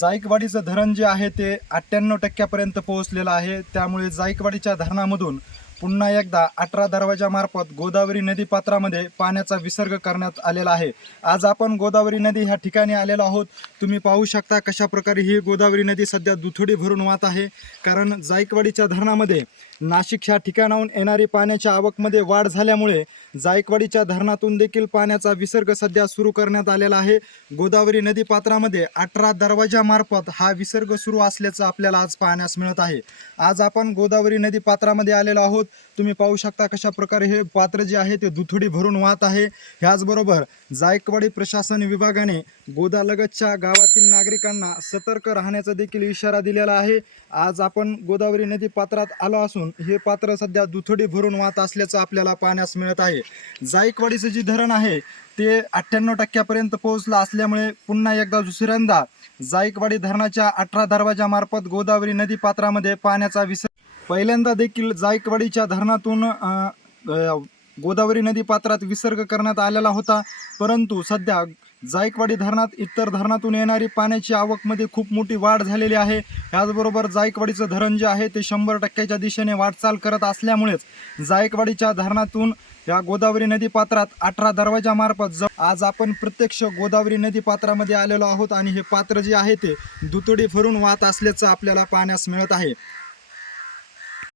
जायकवाडीचं धरण जे आहे ते अठ्ठ्याण्णव टक्क्यापर्यंत पोहोचलेलं आहे. त्यामुळे जायकवाडीच्या धरणामधून पुन्हा एकदा अठरा दरवाजामार्फत गोदावरी नदी पात्रामध्ये पाण्याचा विसर्ग करण्यात आलेला आहे. आज आपण गोदावरी नदी ह्या ठिकाणी आलेलो आहोत. तुम्ही पाहू शकता कशा प्रकारे ही गोदावरी नदी सध्या दुथडी भरून वाहत आहे. कारण जायकवाडीच्या धरणामध्ये नाशिक ह्या ठिकाणाहून येणारी पाण्याच्या आवकमध्ये वाढ झाल्यामुळे जायकवाडीच्या धरणातून देखील पाण्याचा विसर्ग सध्या सुरू करण्यात आलेला आहे. गोदावरी नदी पात्रामध्ये अठरा दरवाजामार्फत हा विसर्ग सुरू असल्याचं आपल्याला आज पाहण्यास मिळत आहे. आज आपण गोदावरी नदी पात्रामध्ये आलेलो आहोत. तुम्ही पाहू शकता कशा प्रकारे हे पात्र जे आहे ते दुथडी भरून वाहत आहे. ह्याचबरोबर जायकवाडी प्रशासन विभागाने गोदालगतच्या गावातील नागरिकांना सतर्क राहण्याचा देखील इशारा दिलेला आहे. आज आपण गोदावरी नदी पात्रात आलो असून हे पात्र सध्या दुथडी भरून वाहत असल्याचं आपल्याला पाहण्यास मिळत आहे. जायकवाडीचं जे धरण आहे ते अठ्ठ्याण्णव टक्क्यापर्यंत पोहोचलं असल्यामुळे पुन्हा एकदा दुसऱ्यांदा जायकवाडी धरणाच्या अठरा दरवाजामार्फत गोदावरी नदी पात्रामध्ये पाण्याचा विसर्ग पहिल्यांदा देखील जायकवाडीच्या धरणातून गोदावरी नदी पात्रात विसर्ग करण्यात आलेला होता. परंतु सध्या जायकवाडी धरणात इतर धरणातून येणारी पाण्याची आवकमध्ये खूप मोठी वाढ झालेली आहे. त्याचबरोबर जायकवाडीचं धरण जे आहे ते शंभर टक्क्याच्या दिशेने वाटचाल करत असल्यामुळेच जायकवाडीच्या धरणातून या गोदावरी नदी पात्रात अठरा दरवाजामार्फत ज आज आपण प्रत्यक्ष गोदावरी नदी पात्रामध्ये आलेलो आहोत आणि हे पात्र जे आहे ते दुतडी भरून वाहत असल्याचं आपल्याला पाहण्यास मिळत आहे.